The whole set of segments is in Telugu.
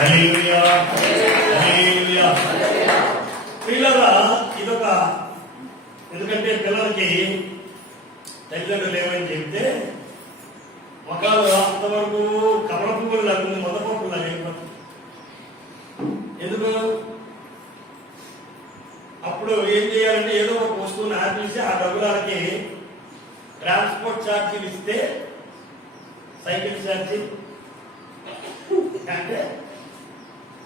హల్లెలూయా హల్లెలూయా. పిల్లరా ఇదొక, ఎందుకంటే పిల్లలకి తల్లిదండ్రులు ఏమని చెప్తే మొక్కలు అంతవరకు కమల పువ్వులు లాగా మొద పువ్వులు లాగా అయిపోతుంది. ఎందుకు? అప్పుడు ఏం చేయాలంటే ఏదో ఒక వస్తువుని ఆపేసి ఆ డబ్బులకి ట్రాన్స్పోర్ట్ ఛార్జీలు ఇస్తే సైకిల్ ఛార్జీ అంటే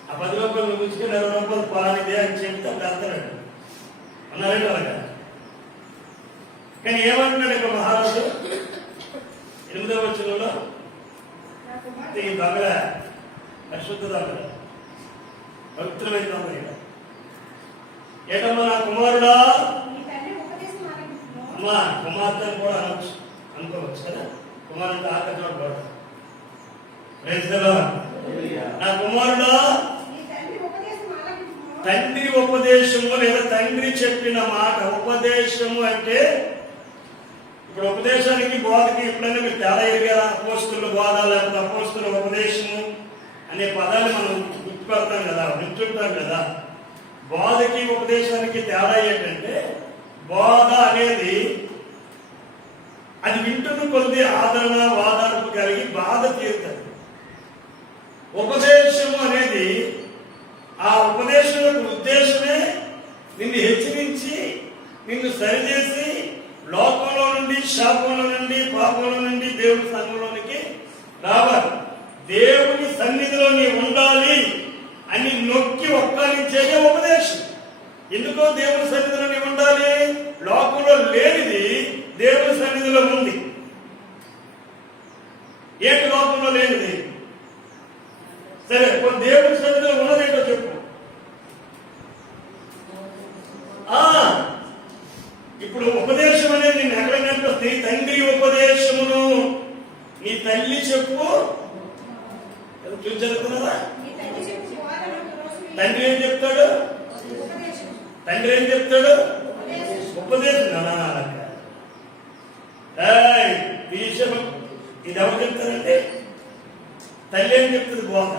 ఆ 10 రూపాయలు ఉంచుకొని 20 రూపాయలు పొలానిదే అని చెప్తే అప్పుడు వెళ్తాడు అన్నారండి అలాగా. కానీ ఏమంటున్నాడు ఇక్కడ మహారాజు 8వ వచనంలో, ఈ దొంగల పరిశుద్ధ దొంగల పవిత్రమైన దొంగ ఏటమ్మా నా కుమారుడా, అమ్మా కుమార్తె కూడా అనొచ్చు అనుకోవచ్చు కదా, కుమారుడు ఆకర్షణ నా కుమారుడా తండ్రి ఉపదేశము లేదా తండ్రి చెప్పిన మాట. ఉపదేశము అంటే ఇప్పుడు ఉపదేశానికి బోధకి ఎప్పుడైనా మీరు తేడా ఎరిగారా? అపోస్తుల బోధ లేకపోతే అపోస్తుల ఉపదేశము అనే పదాన్ని మనం గుర్తుపెడతాం కదా, వింటుంటాం కదా. బోధకి ఉపదేశానికి తేడా ఏంటంటే బోధ అనేది అది వింటున్న కొద్ది ఆదరణ వాదార్పు కలిగి బాధ తీరుతుంది. ఉపదేశము అనేది ఆ ఉపదేశం యొక్క ఉద్దేశమే నిన్ను హెచ్చరించి నిన్ను సరిచేసి లోకంలో నుండి శాపంలో నుండి పాపంలో నుండి దేవుని సంఘంలోనికి రావాలి. దేవుని సన్నిధిలో నీ ఉండాలి అని నొక్కి ఒక్కరించేదే ఉపదేశం. ఎందుకో దేవుని సన్నిధిలో నీ ఉండాలి, లోకంలో లేనిది దేవుని సన్నిధిలో ఉంది. ఏంటి లోకంలో లేనిది? సరే, దేవుని సన్నిధిలో ఉన్నదేంటో చెప్పు. ఇప్పుడు ఉపదేశం అనేది నేను ఎక్కడ నేర్పిస్తే తండ్రి ఉపదేశమును నీ తల్లి చెప్పు. చదువుతున్నారా? తండ్రి ఏం చెప్తాడు? తండ్రి ఏం చెప్తాడు? ఉపదేశం. ఇది ఎవరు చెప్తారంటే తల్లి ఏం చెప్తుంది? బోధ.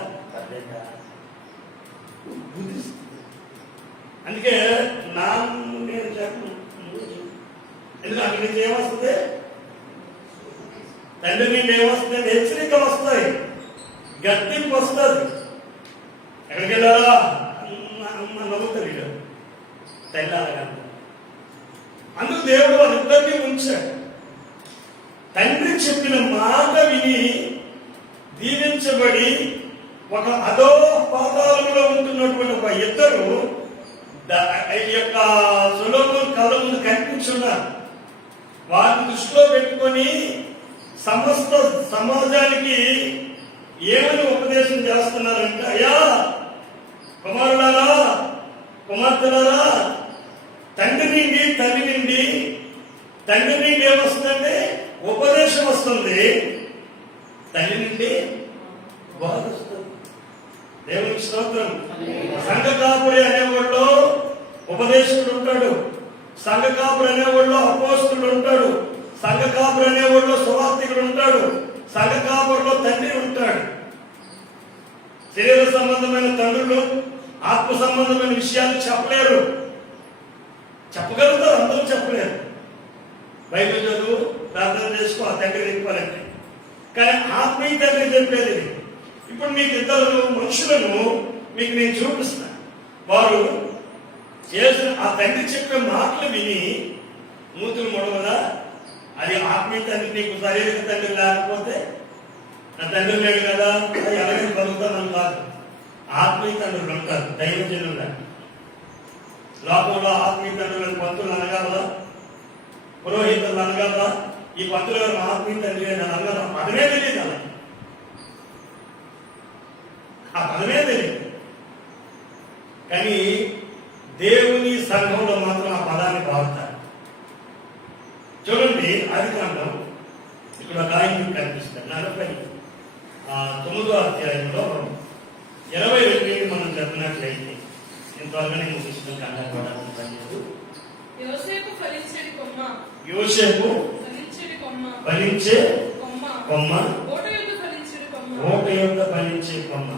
అందుకే నా నేను చెప్పను, ఎందుకంటే అక్కడి నుంచి ఏమొస్తుంది? తండ్రి నుండి ఏమొస్తుంది? హెచ్చరికలు వస్తాయి, గట్టింపు వస్తుంది. ఎక్కడికి వెళ్ళారా నవ్వుతారు వీళ్ళు తల్లి అలాగా. అందుకు దేవుడు వాళ్ళిద్దరినీ ఉంచాడు. తండ్రి చెప్పిన మాట విని దీవించబడి ఒక అదో పాతాళంలో ఉంటున్నటువంటి ఒక ఇద్దరు ఈ యొక్క సులోకం కళ్ళ ముందు కనిపించున్నారు. వారిని దృష్టిలో పెట్టుకొని సమస్త సమాజానికి ఏమని ఉపదేశం చేస్తున్నారంటే, అయ్యా కుమారులారా కుమార్తెలారా, తండ్రి నుండి తల్లి నుండి తండ్రి నుండి ఏమొస్తుందంటే ఉపదేశం వస్తుంది, తల్లి నుండి బాధ వస్తుంది. దేవునికి స్తోత్రం. సంఘ కాపురి అనేవాళ్ళు ఉపదేశకుడు ఉంటాడు, సంఘ కాపురి అనేవాళ్ళు అపోస్తుడు ఉంటాడు, సంఘ కాపురి అనేవాళ్ళు సువార్తికుడు ఉంటాడు, సంఘ కాపురిలో తండ్రి ఉంటాడు. శరీర సంబంధమైన తండ్రులు ఆత్మ సంబంధమైన విషయాలు చెప్పలేరు. చెప్పగలుగుతారు, అందరూ చెప్పలేరు. బైబిల్ చదువు, ప్రార్థన చేసుకో, ఆ తండ్రి చెప్పాలంటే. కానీ ఆత్మీయ తండ్రి చెప్పేది. ఇప్పుడు మీకు ఇద్దరు మనుషులను మీకు నేను చూపిస్తాను. వారు చేసిన ఆ తండ్రి చెప్పే మాటలు విని మూతులు మొడవదా? అది ఆత్మీయ తండ్రి. నీకు శరీర తండ్రి లేకపోతే నా తండ్రి లేడు కదా అది అలాగే బతుకుతానని కాదు. ఆత్మీయ తండ్రులు ఉంటారు, దైవజనులు. లోకంలో ఆత్మీయ తండ్రులను పంతులు అనగలరా, పురోహితులు అనగలరా? ఈ పంతులు గారు ఆత్మీయ తండ్రి అని అనగలరా? పదమే తెలియదు, అలా ఆ పదమే తెలియదు. కానీ దేవుని సంఘంలో మాత్రం ఆ పదాన్ని వాడతారు. చూడండి, ఆదికాండం ఇక్కడ ఒక ఆయన కనిపిస్తారు. 49వ అధ్యాయంలో 22 మనం చదివినట్లయితే నేను త్వరగానే ముగిస్తున్న కంగారు పడాలని పనిచేయదు. యోసేపు ఫలించే కొమ్మ, ఓట యొక్క ఫలించే కొమ్మ,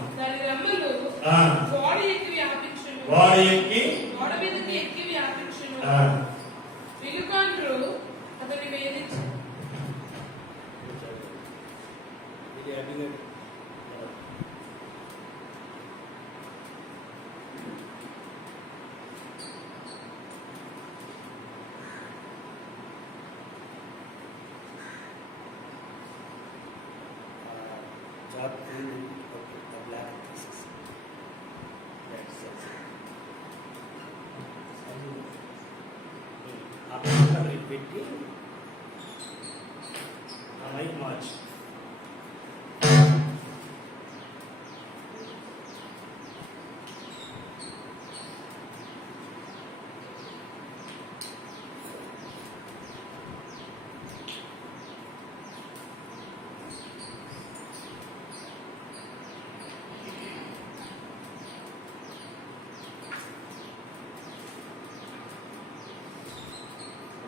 గోడ ఎక్కి వ్యాపించును. గోడ ఎక్కి గోడ మీదకి ఎక్కి వ్యాపించును. విలుకాండ్రు అతని వేధించు. పెట్టి ఆ మైక్ మార్చి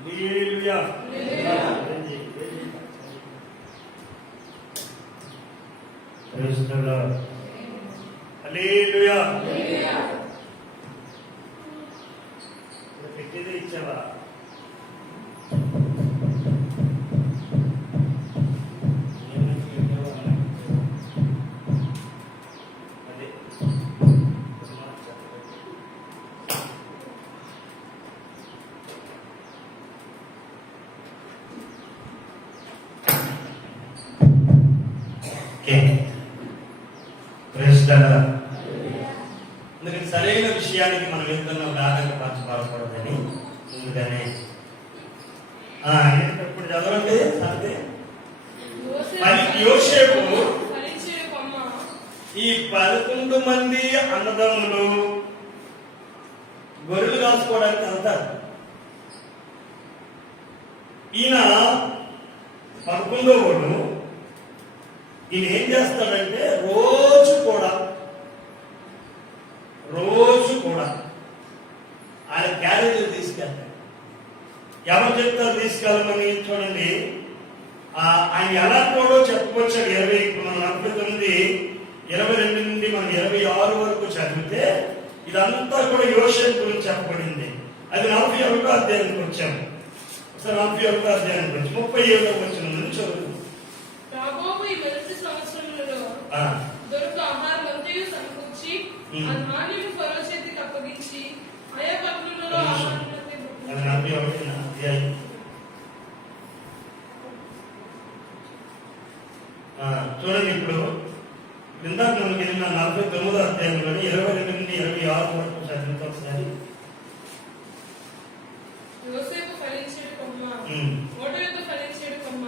hallelujah. Praise the lord. Hallelujah. పెట్టేదే ఇచ్చావా? అదే అందుకని సరైన విషయానికి మనం వెళ్తున్న ఉదాహరణ పంచబడకూడదని ముందుగానే ఇప్పుడు చదవండి. అంటే యోసేపు ఈ 11 మంది అన్నదమ్ములు గొర్రెలు కాసుకోవడానికి వెళ్తారు. ఈయన 11వ వాడు. ఈయన ఏం చేస్తాడంటే రోజు కూడా ఆయన క్యారేజీలు తీసుకెళ్తాడు. ఎవరు చెప్తారు తీసుకెళ్ళమని? చూడండి, ఆయన ఎలా కూడా చెప్పుకొచ్చాడు. 49, 22 నుండి మనం 26 వరకు చదివితే ఇదంతా కూడా యోసేపు గురించి చెప్పబడింది. అది 41వ అధ్యాయానికి వచ్చాము. ఒకసారి 41వ అధ్యాయానికి వచ్చి 37వ వచనం నుంచి చదువు. దొరక ఆహారం అంతయు సమకూర్చి ఆ ధాన్యము ఫరో చేతికి అప్పగించి ఆయా పట్టణంలో ఆహారం చూడండి. ఇప్పుడు ఇందాక మనకి 49వ అధ్యాయంలో 22 నుండి 26 వరకు చదివితే ఒకసారి. యోసేపు ఫలించేడు కొమ్మ, ఓట యొక్క ఫలించేడు కొమ్మ,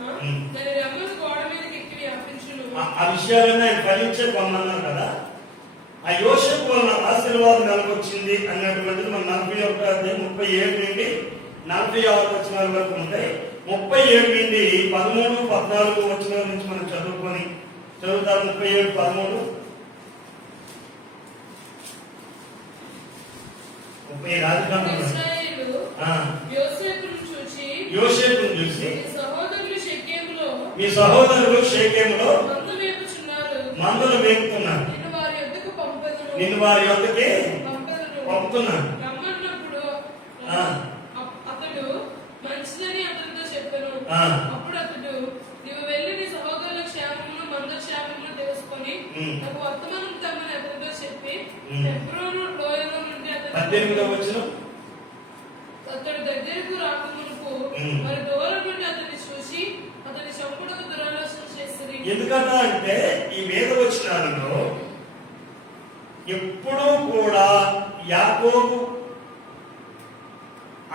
దాని రెమ్మలు గోడ మీదకి ఎక్కి వ్యాపించును. ఆ విషయాలన్నీ ఆయన ఫలించే కొమ్మ అన్నారు కదా. ఆ యోసేపు వలన ఆశీర్వాదం నెలకొచ్చింది అన్నటువంటిది మన 41వ అధ్యాయం 37 నుండి 46 వచనాల వరకు ఉంటాయి. 37 నుండి 13, 14 వచనాల నుంచి మనం చదువుతాం. 37, 13, 30 రాజకాండం. యోసేపును చూసి మీ సహోదరులు షేకెములో మందలు మేపుతున్నారు, నిన్ను వారి యొద్దకి పంపుతున్నాను. అతడు మంచిదని అతనితో చెప్పాను. అప్పుడు అతడు, నీవు వెళ్ళి నీ సహోదరుల క్షేమమును మందల క్షేమమును తెలుసుకొని నాకు వర్తమానం తెమ్మని అతనితో చెప్పి హెబ్రోను లోయలో నుండి అతడు దగ్గరకు రాకమునుపు మరి దూరం నుండి అతన్ని చూసి అతని చంపుటకు దురాలోచన చేసింది. ఎందుకన్నా అంటే ఈ వేదవచనాలలో ఎప్పుడూ కూడా యాకోబు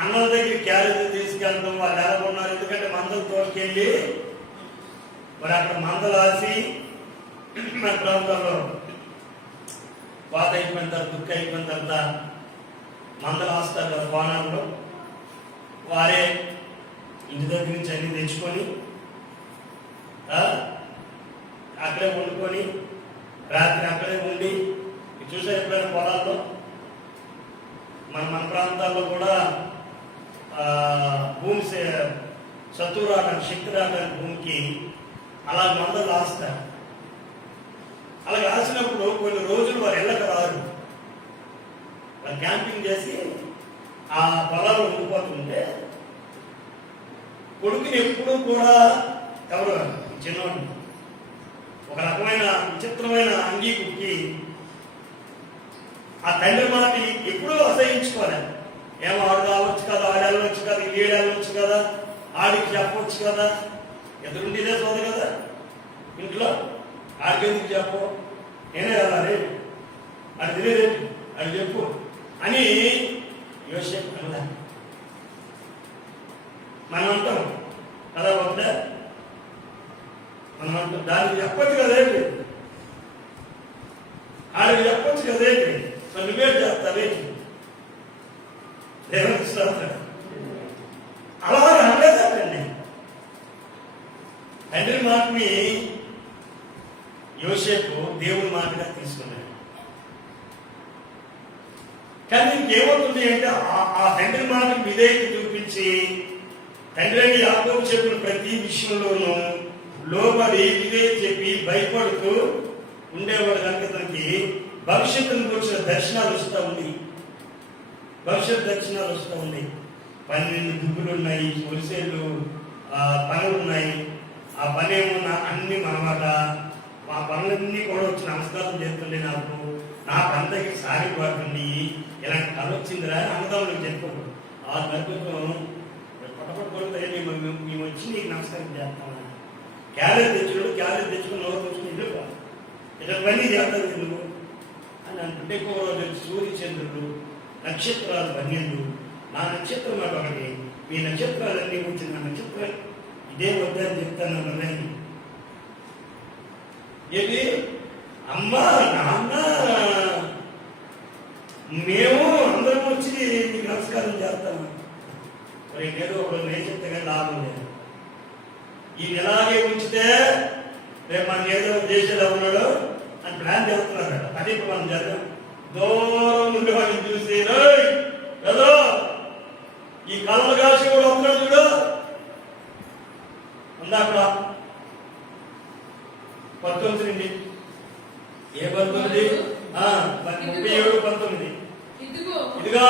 అన్నల దగ్గర క్యారేజ్ తీసుకెళ్ళడం వాళ్ళు ఎలా ఉన్నారు. ఎందుకంటే మందలు తోలుకెళ్ళి మరి అక్కడ మందలాసి మన ప్రాంతాల్లో పాత అయిపోయిన తర్వాత దుఃఖ అయిపోయిన తర్వాత మందలు ఆస్తారు కదా కోణంలో. వారే ఇంటి దగ్గర నుంచి అన్ని తెచ్చుకొని అక్కడే వండుకొని రాత్రి అక్కడే ఉండి చూసే ఎప్పుడైనా పొలాల్లో మన ప్రాంతాల్లో కూడా భూమి సత్తు రావడానికి శక్తి రావడానికి భూమికి అలా మందలు రాస్తారు. అలా రాసినప్పుడు కొన్ని రోజులు వారు ఇళ్ళకి రారు. క్యాంపింగ్ చేసి ఆ పొలాలు ఉండిపోతుంటే కొడుకుని ఎప్పుడూ కూడా ఎవరు చిన్నవాడు ఒక రకమైన విచిత్రమైన అంగీ కుట్టి ఆ తండ్రి మాట ఎప్పుడూ అసహించుకోలేదు. ఏమో ఆడు రావచ్చు కదా, ఆడు వెళ్ళవచ్చు కదా, ఈడు వెళ్ళవచ్చు కదా, ఆడికి చెప్పవచ్చు కదా, ఎదురుండిదే సోదు కదా ఇంట్లో, ఆడికి ఎందుకు చెప్పు, నేనే వెళ్ళాలి, అది తెలియదేంటి అది చెప్పు అని యోసేపు అనలే. మనం అంటాం కదా వద్దా, మనం అంటాం దానికి చెప్పచ్చు కదేంటి, ఆడికి చెప్పచ్చు కదేంటి, నువ్వే చేస్తావేంటి, అలాగే అనలేదండి. తండ్రి మాటని యోసేపు దేవుడి మాటగా తీసుకున్నాడు. కానీ ఇంకేమవుతుంది అంటే ఆ తండ్రి మాటకు విధేయత చూపించి తండ్రి అని యాకోబు చెప్పిన ప్రతి విషయంలోనూ లోబడి విధేయత చెప్పి భయపడుతూ ఉండేవాడు కనుక తనకి భవిష్యత్తును కూర్చున్న దర్శనాలు వస్తూ ఉంది. భవిష్యత్ దర్శనాలు వస్తూ ఉంది. 12 దుబ్బులు ఉన్నాయి, పొలిసేళ్ళు పనులు ఉన్నాయి. ఆ పని ఏమన్నా అన్ని మనమాట ఆ పనులన్నీ కూడా వచ్చి నమస్కారం చేస్తుండే నాకు అంతకి సాగిపోతుంది. ఇలాంటి కళ వచ్చిందిరా అన్నదమ్ములకు చెప్పుకోండి. ఆ నలుగురు పట్టపట్టుకుంటే మేము వచ్చి నీకు నమస్కారం చేస్తామా, క్యారెట్ తెచ్చుకుని నోరు తెచ్చుకుని ఇల్లు ఇవన్నీ చేస్తారు నువ్వు అని అంటుంటే ఎక్కువ రోజు సూర్యచంద్రుడు నక్షత్రాలు పన్నెండు, నా నక్షత్రం నాకు ఒకటి, మీ నక్షత్రాలన్నీ కూర్చుని నా నక్షత్రం ఇదే వద్దని చెప్తాను అన్నది. ఏంటి అమ్మ నాన్న మేము అందరం వచ్చి నీకు నమస్కారం చేస్తాము. మరి ఏదో ఒకటి నేను చెప్తే కానీ లాభం లేదు. ఈ నెలాగే ఉంచితే రేపు మనకి ఏదో దేశాలు ఉన్నాడు అని ప్లాన్ చేస్తున్నారట. అది ఇప్పుడు మనం చేద్దాం. దూరం నుండి వాడిని చూసి ఏదో ఈ కళ్ళ కాసి కూడా వస్తున్నాడు చూడు అందాక 19 ఏ 19 37-19 ఇదిగో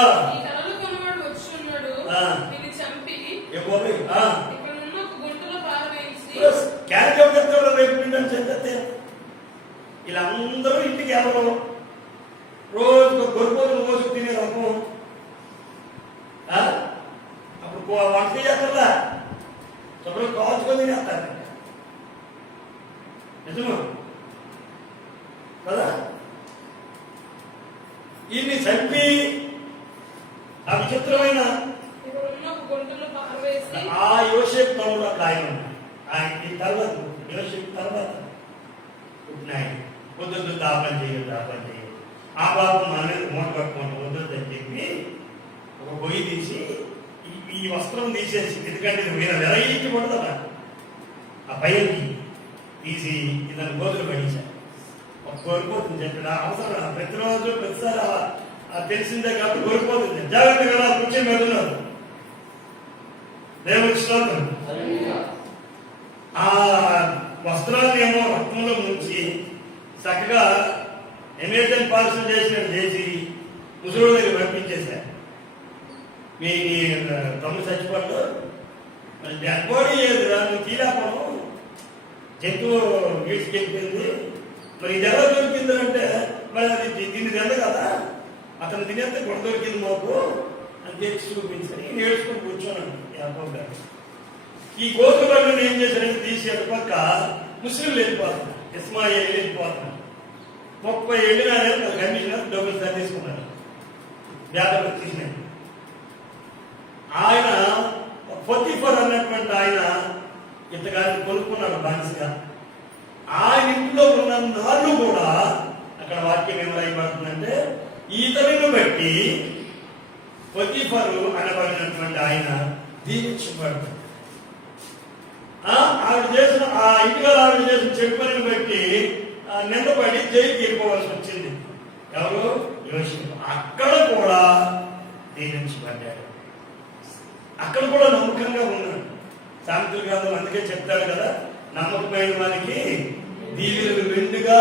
క్యారెక్టర్ చెప్తాడు రేపు పిండి చెప్తే వీళ్ళందరూ ఇంటికి ఎవరు రోజు గొర్రెపోతులు రోజు తినే రకం. అప్పుడు వంట చేస్తారా శుభ్రం కాల్చుకొని తినేస్తారు నిజమా కదా. ఈయన్ని చంపి ఆ విచిత్రమైన ఆ యోసేపు తమ్ముడు అక్కడ ఆయన తర్వాత యోసేపు తర్వాత పుట్టినాయి. వద్దు దాపం చేయదు ఆ బాబు మన మూట పట్టుకుంటూ వద్దు అని చెప్పి ఒక పొయ్యి తీసి ఈ వస్త్రం తీసేసి, ఎందుకంటే మీరు వెరైటీ పడుతుందా ఆ పైకి తీసి ఇతను గోతులు పడించారు. ఒక కోరిపోతుంది చెప్పిన అవసరం ప్రతిరోజు ప్రతిసారి తెలిసిందే కాబట్టి కోరిపోతుంది. జాగ్రత్తగా కూర్చొని వెళ్తున్నారు దేవుడి స్తోత్రం. ఆ వస్త్రాన్ని ఏమో రక్తంలో ముంచి చక్కగా అమెజాన్ పార్సల్ చేసినట్టు చేసి ముసలి దగ్గర పంపించేశారు. మీ తమ్ముడు చచ్చిపోతాడు, మరి డెడ్ బాడీ నువ్వు తీలేకపోవడం జంతువు వీడ్చికెళ్ళిపోయింది, మరి ఇది ఎలా దొరికింది అంటే మరి అది దీన్ని తింద కదా, అతను తినేస్తే కూడా దొరికింది మాకు అని తెచ్చి చూపించాను. నేర్చుకుని కూర్చోనండి యాకోబు గారు. ఈ గోతులను ఏం చేశారంటే తీసి పక్క ముస్లింలు వెళ్ళిపోతున్నారు, ఇస్మాయిల్ వెళ్ళిపోతున్నారు. 30 ఏళ్ళు కమిషనర్ డబ్బులు తీసుకున్నారు. వ్యాపారం తీసినాయి. ఆయన పొత్తిఫర్ అన్నటువంటి ఆయన ఇంతగాని కొనుక్కున్నాడు బానిసగా. ఆయన ఇంట్లో ఉన్న నాళ్ళు కూడా అక్కడ వాక్యం ఏమైపోతుందంటే ఈతలను బట్టి పొత్తిఫరు అనబడినటువంటి ఆయన దీవించబడుతుంది. ఆవిడ చేసిన ఆ ఇంటిగా ఆవిడ చేసిన చెడు పనిని బట్టి నిందపడి జైలుకి వెళ్ళిపోవాల్సి వచ్చింది. ఎవరు? యోసేపు. అక్కడ కూడా దీవించబడ్డాడు. అక్కడ కూడా నమ్మకంగా ఉన్నాడు. సామెతల గ్రంథం అందుకే చెప్తాడు కదా, నమ్మకమైన వారికి దీవెనలు మెండుగా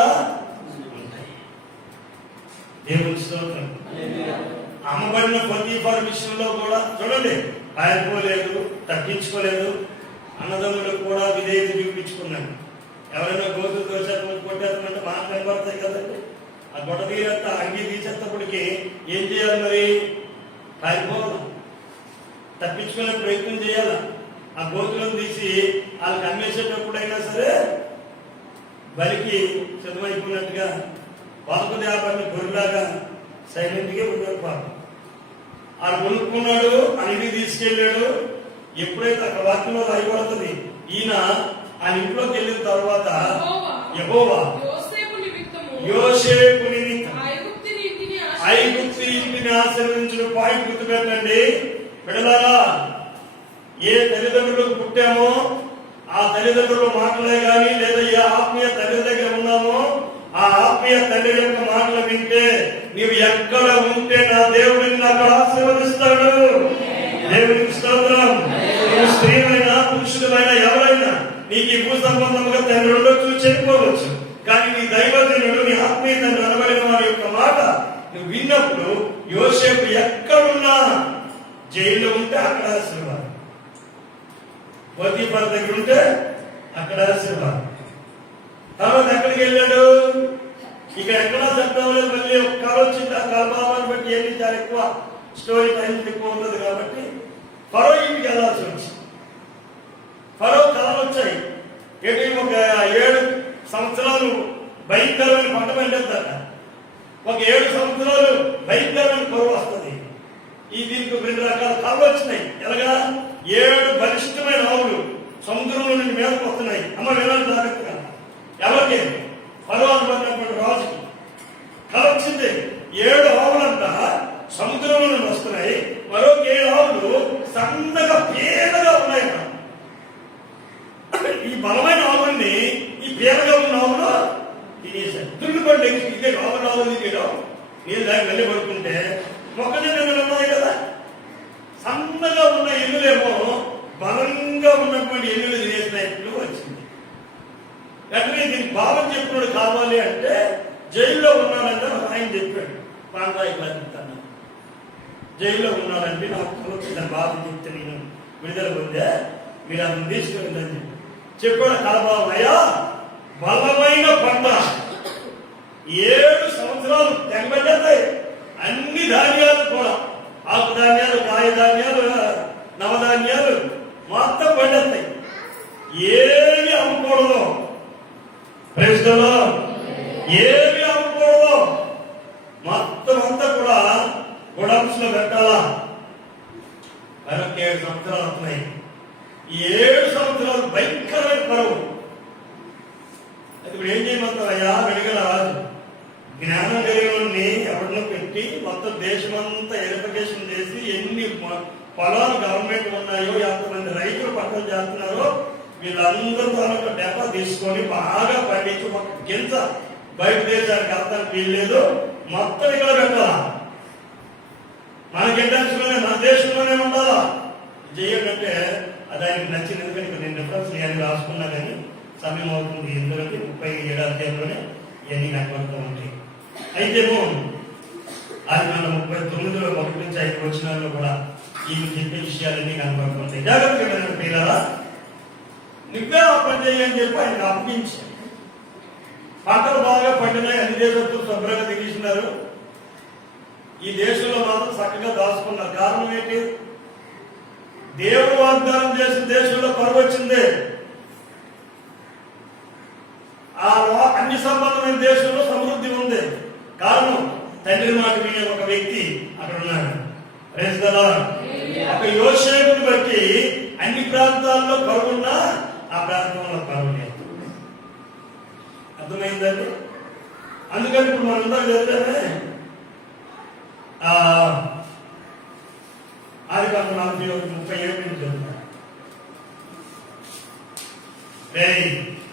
ఉంటాయి. దేవుని స్తోత్రం. అమ్మబడిన పొతీఫర్ విషయంలో కూడా చూడండి, పారిపోలేదు, తప్పించుకోలేదు, అన్నదమ్ములకు కూడా విధేయత చూపించుకున్నాడు. ఎవరైనా గోతులు దోచేత కొట్టేస్తుంటే మాట కనబడతాయి కదండి. ఆ గొడవ తీరేత అంగీ తీసేటప్పటికి ఏం చేయాలి మరి? పారిపోవాలి, తప్పించుకునే ప్రయత్నం చేయాలి. ఆ గోతులను తీసి వాళ్ళకి అమ్మేసేటప్పుడైనా సరే బలికి సిద్ధమైపోయినట్టుగా వాళ్ళకు దేవాన్ని గొర్రెలాగా సైలెంట్గా ఉండేవారు. పాపం ఆ కొనుక్కున్నాడు, అన్నిటికి తీసుకెళ్ళాడు. ఎప్పుడైతే అక్కడ వాక్యంలో రాయబడుతుంది, ఈయన ఆ ఇంట్లోకి వెళ్ళిన తర్వాత యెహోవా యోసేపు నిమిత్తం ఐగుప్తు ఇంటిని ఆశీర్వదించిన పాయింట్ గుర్తుపెట్టండి బిడ్డలారా. ఏ తల్లిదండ్రులకు పుట్టామో ఆ తల్లిదండ్రుల మాటలే గాని, లేదా ఏ ఆత్మీయ తల్లి దగ్గర ఉన్నామో ఆ ఆత్మీయ తల్లి యొక్క మాటలు వింటే నీవు ఎక్కడ ఉంటే నా దేవుడిని అక్కడ ఆశీర్వదిస్తాడు. దేవునికి స్తోత్రం. నువ్వు స్త్రీలైనా పురుషులైనా ఎవరైనా నీకు ఈ భూ సంబంధంగా తండ్రి ఉండొచ్చు, చనిపోవచ్చు, కానీ నీ దైవజనుడు నీ ఆత్మీయ తండ్రి అనబడిన వారి యొక్క మాట నువ్వు విన్నప్పుడు యోసేపు ఎక్కడున్నా, జైల్లో ఉంటే అక్కడ ఆశీర్వాదం, పొతీఫర్ దగ్గర ఉంటే అక్కడ ఆశీర్వాదం. తర్వాత ఎక్కడికి వెళ్ళాడు? ఇక ఎక్కడా చెప్పడం లేదు. మళ్ళీ ఒక కళ వచ్చింది. ఆ కళభావాన్ని బట్టి ఏంటి చాలా ఎక్కువ స్టోరీ టైం ఎక్కువ ఉంటుంది కాబట్టి ఫరో ఇంటికి వెళ్ళాల్సి వచ్చింది. ఫరో కళలు వచ్చాయి. ఏంటి? ఒక 7 సంవత్సరాలు భయంకరమైన పంట పండిద్దాక, ఒక 7 సంవత్సరాలు భయంకరమైన కరువు వస్తుంది. ఈ దీనికి 2 రకాల కళలు వచ్చినాయి. ఎలాగా? 7 బలిష్టమైన ఆవులు సముద్రంలో నుండి మీదకు వస్తున్నాయి. అమ్మ వినాలి జాగ్రత్తగా. ఎవరికి? ఫరో అనుకున్నటువంటి రాజుకి కళ వచ్చింది. 7 ఆవులంట సముద్రంలో నుండి వస్తున్నాయి. మరొక 7 ఆవులు సన్నగా పేదగా ఉన్నాయి. ఈ బలమైన ఆవుల్ని ఈ పేదగా ఉన్న ఆవులు తినేసారు. దుర్లుపడి ఇదే ఆవులు తినేయడం. నేను దాన్ని వెళ్ళి పడుకుంటే మొక్కజొన్న ఉన్నాయి కదా, సన్నగా ఉన్న ఎన్నులేమో బలంగా ఉన్నటువంటి ఎన్నులు తినేసినట్లు వచ్చింది. వెంటనే దీనికి భావం చెప్పినప్పుడు కావాలి అంటే జైల్లో ఉన్నాడంటే ఆయన చెప్పాడు. పాండ్రాయి అన్న జైల్లో ఉన్నాడంటే నాకు దాని భావం చెప్తే నేను విడుదల పొందే, మీరు అతను తీసుకెళ్ళండి చెప్పాడు. కలభావం, అయ్యా బలమైన పంట 7 సంవత్సరాలు తెగబెట్టాయి. అన్ని ధాన్యాలు కూడా, ఆకు ధాన్యాలు, కాయ ధాన్యాలు, నవధాన్యాలు మొత్తం పండేస్తాయి. ఏమి అమ్ముకూడదు, ప్రజల్లో ఏమి అమ్ముకూడదు, మొత్తం అంతా కూడా గొడమ్స్ లో పెట్టాలా. మరొక 7 సంవత్సరాలు అవుతున్నాయి. 7 సంవత్సరాలు భయంకరమైన కరువు. ఇప్పుడు ఏం చేయమంటారయ్యా? అడిగిన రాజు జ్ఞానం కలిగిన ఎవరినో పెట్టి మొత్తం దేశమంతా వెరిఫికేషన్ చేసి ఎన్ని పొలాలు గవర్నమెంట్ ఉన్నాయో, ఎంతమంది రైతులు పంటలు చేస్తున్నారో వీళ్ళందరూ తాలూకా డేటా తీసుకొని బాగా పండించి ఒక గింజ బయట దేశానికి వెళ్తానికి వీల్లేదు, మొత్తం ఇక్కడ పెట్టాలా. మనకి ఇంటర్నేషనల్ మన దేశంలోనే ఉండాలా. చేయాలంటే దానికి నచ్చింది. ఎందుకంటే నేను రిఫరెన్స్ నేను రాసుకున్నా కానీ సమయం అవుతుంది. ఎందుకంటే 37వ అధ్యాయంలోనే ఇవన్నీ కనబడుతూ ఉంటాయి. అయితే అది మన 39లో 1 నుంచి 5 వచనాల్లో కూడా ఈ చెప్పే విషయాలన్నీ కనబడుతుంటాయి. జాగ్రత్తగా పిల్లలా, నువ్వే ఆ పని చేయని చెప్పి ఆయనకు అప్పగించి పంటలు బాగా పండినాయి. అన్ని దేశస్తులు శుభ్రంగా దిగేసినారు. ఈ దేశంలో మాత్రం చక్కగా దాచుకున్నారు. కారణం ఏంటి? దేవుడు వాగ్దానం చేసిన దేశంలో కరువు వచ్చింది. ఆ అన్ని సంబంధమైన దేశంలో సమృద్ధి ఉంది. కారణం తండ్రి మాట వినే ఒక వ్యక్తి అక్కడ ఉన్నాడు. Praise the lord. ఒక యోసేపుని బట్టి అన్ని ప్రాంతాల్లో కరువున్నా ఆ ప్రాంతంలో కరువు లేదు. అర్థమైందండి? అందుకని ఇప్పుడు మనందరం చదివామే ఆదికాండం 41:37 నుంచి చదువుతాం.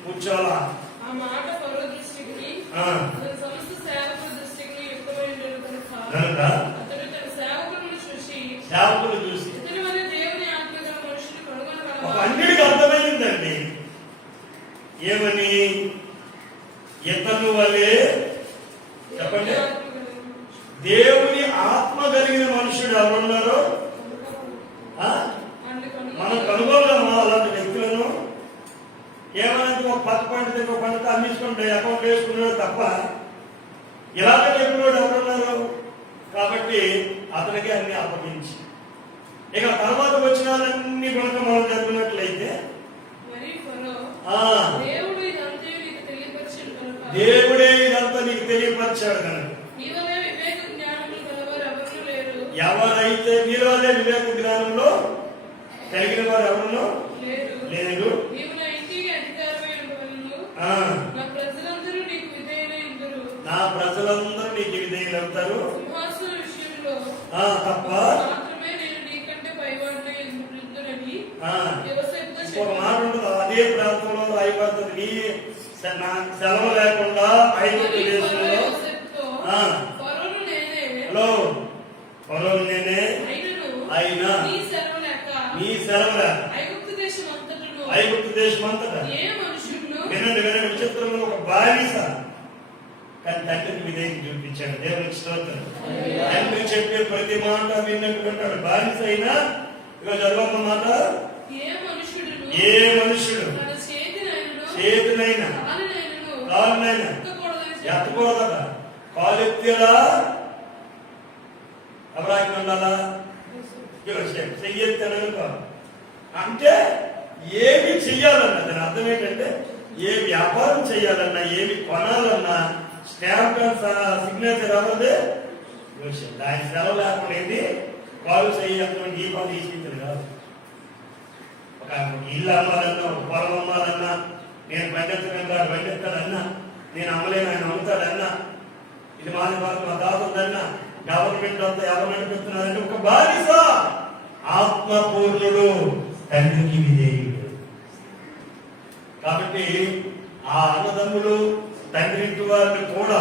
కూర్చోవాలా? ఆ మాట ఫరో దృష్టికి సమస్త సేవకుల దృష్టికి యుక్తమైనది కనుక అతడు తన సేవకులను చూసి ఇతని వల్ల దేవుని ఆత్మగల మనుషులు కనుగొనగలవా? అన్నిటికీ అర్థమైందండి. ఏమని? ఇతను వలే చెప్పండి, దేవుని ఆత్మ కలిగిన మనుషుడు ఎవరున్నారో మనం కనుగోలేము అలాంటి వ్యక్తులను. ఏమైనా ఒక 10 పంట ఒక పంట అమ్మించుకుంటే అకౌంట్ వేసుకున్నాడు తప్ప ఇలాగ చెప్పినోడు ఎవరున్నారు. కాబట్టి అతనికి అన్ని అప్పగించి ఇక తర్వాత వచ్చిన వాళ్ళన్నీ కనుక మనం చదివినట్లయితే దేవుడే ఇదంతా నీకు తెలియపరిచాడు కనుక ఎవరైతే మీలోనే వివేక జ్ఞానంలో కలిగిన వారు ఎవరు లేదు. నా ప్రజలందరూ నీకు విధేయులవుతారు తప్ప. ఒక మాట ఉంటుంది, అదే ప్రాంతంలో అయిపోతుంది. సెలవు లేకుండా ఐగుప్తు దేశంలో హలో ఫరోను నేనే అయినా నీ సెలవు లేక ఐగుప్తు దేశం అంతటా వినండి విచిత్రంలో ఒక బాలిస కానీ తండ్రికి విధేయం చూపించాడు. దేవునికి స్తోత్రం. తండ్రి చెప్పే ప్రతి మాట విన్నట్టుకుంటాడు. బాలిస అయినా ఇక చదవక మాట ఏ మనుషుడు చేతినైనా కాలునైనా ఎత్తకూడదట. కాలు ఎత్తేలా ఎవరాకి ఉండాలా చెయ్యెత్తాడనుకో అంటే ఏమి చెయ్యాలన్నా దాని అర్థం ఏంటంటే ఏ వ్యాపారం చేయాలన్నా ఏమి కొనాలన్నా స్టాంప్ సిగ్నేచర్ అవ్వదే ఆయన సెలవు లేకుండా వాళ్ళు చేయాల్సిన ఈ పని తీసుకుంటారు కాదు. ఒక ఇల్లు అమ్మాలన్నా ఒక పొలం అమ్మాలన్నా నేను బండెత్తకుండా బండెత్తాడన్నా నేను అమ్మలేను ఆయన అమ్ముతాడన్నా ఇది మాది మా తాతుందన్నా గవర్నమెంట్ అంతా ఎవరు నడిపిస్తున్నారంటే ఒక బాలిస ఆత్మపూర్ణుడు తండ్రికి విధేయుడు. కాబట్టి ఆ అన్నదమ్ములు తండ్రి ఇంటి వారిని కూడా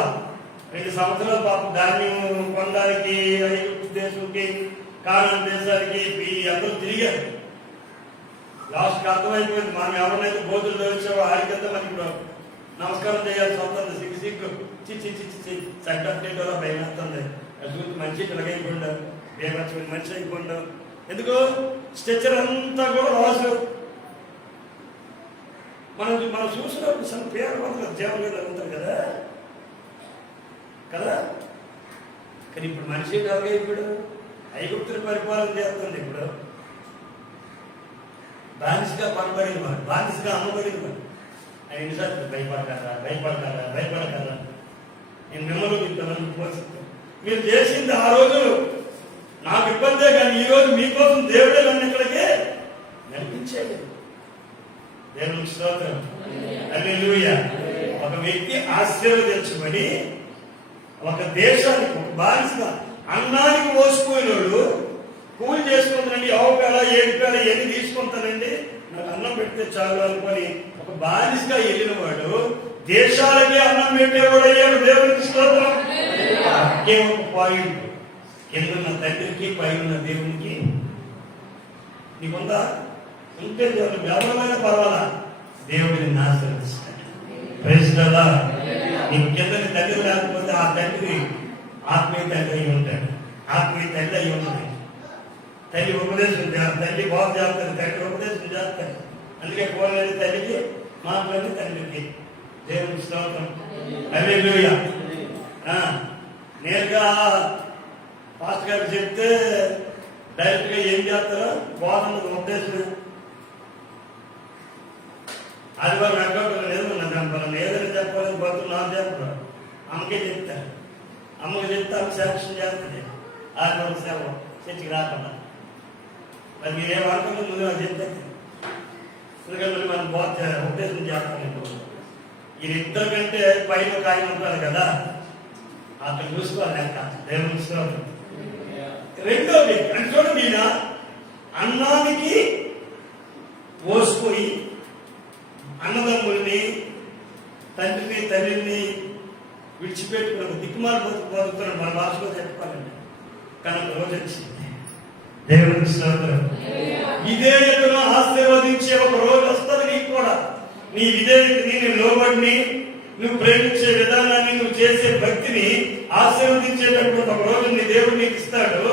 2 సంవత్సరాల పాపం ధాన్యం కొనడానికి ఐగుప్తు దేశంకి కానాను దేశానికి అందరూ తిరిగారు. లాస్ట్కి అర్థమైపోయింది మనం ఎవరినైతే బోధులు చదివించావో ఆడికంతా మనకి ఇప్పుడు నమస్కారం చేయాల్సి వస్తుంది. సిగ్గు చిచ్చి చట్టేటోలో భయం వేస్తుంది. చూసి మంచి ఇలాగైపోయిండు బేమర్చి మంచి అయిపోయిండు. ఎందుకు స్ట్రెచ్చర్ అంతా కూడా రాసు మనం చూసినప్పుడు some పేరు మాత్రం జీవన ఉంటారు కదా కదా. కానీ ఇప్పుడు మనిషి ఎలాగైపోయాడు ఐగుప్తుని పరిపాలన చేస్తుంది. ఇప్పుడు బానిసగా పనబడిన వాడు బానిసగా అమ్మబడిన వాడు ఆయన ఎన్నిసార్లు భయపడతారా నేను మిమ్మల్ని ఇంతమంది పోషిస్తాను. మీరు చేసింది ఆ రోజు నాకు ఇబ్బందే కానీ ఈ రోజు మీకోసం దేవుడే నన్ను ఇక్కడికి నడిపించేది. దేవునికి స్తోత్రం. హల్లెలూయా. ఒక వ్యక్తి ఆశీర్వదించబడి ఒక దేశానికి ఒక బానిసగా అన్నానికి మోసిపోయినోడు కూలి చేసుకుంటానండి 6 పేల 7 పేల ఎన్ని తీసుకుంటానండి నాకు అన్నం పెడితే చాలు అనుకొని ఒక బానిసగా వెళ్ళిన వాడు దేశాలకే అన్నం పెట్టేవాడు అయ్యాడు. దేవునికి స్తోత్రం. ఒక పాయింట్ కిందన్న తండ్రికి పైన దేవునికి నీకుందా ఉంటే ఎవరైనా పర్వాలా దేవుడిని ఆశీర్వదిస్తాడు. ప్రైజ్ కదా. నీకు కిందని తండ్రి లేకపోతే ఆ తండ్రి ఆత్మీయ తండ్రి అయి ఉంటాడు. ఆత్మీయ తండ్రి అయి ఉంటుంది. తల్లి ఉపదేశం తల్లి బాగు చేస్తాడు, తండ్రి ఉపదేశం చేస్తాడు. అందుకే పోలేదు తల్లికి మాట్లాడి తండ్రికి. దేవునికి స్తోత్రం. హల్లెలూయా. నేరుగా పాస్టర్ గారికి చెప్తే డైరెక్ట్ గా ఏం చేస్తారో బోధన ఉద్దేశం అది వారు అడ్డోటం లేదు. మనం ఏదైనా చెప్పాలని పోతున్నా నాకు చెప్తారు. అమ్మకే చెప్తారు. అమ్మకి చెప్తే అమ్మ శాంక్షన్ చేస్తుంది. ఆదివారం సేవ చర్చికి రాకుండా మరి మీరు ఏమనుకుంటే ముందు నాకు చెప్తే ఎందుకంటే మనం ఉద్దేశం చేస్తాం. వీరిద్దరి కంటే పైన ఒక ఆయన ఉంటారు కదా అతను చూసుకోవాలి లెక్క. దేవునికి స్తోత్రం. రెండోది అంటే చూడండి ఈయన అన్నానికి పోసిపోయి అన్నదమ్ముల్ని తండ్రిని తల్లిని విడిచిపెట్టుకున్న దిక్కుమాల బతుకుతున్నాడు. మన భాషలో చెప్పాలండి. కనుక రోజు వచ్చింది. దేవునికి స్తోత్రం. విధేయతను ఆశీర్వదించే ఒక రోజు వస్తుంది నీకు కూడా. నీ విధేయతని నీ లోబడిని నువ్వు ప్రేమించే విధానాన్ని, నువ్వు చేసే భక్తిని ఆశీర్వదించేటటువంటి ఒక రోజు నీ దేవుడు నీకు ఇస్తాడు.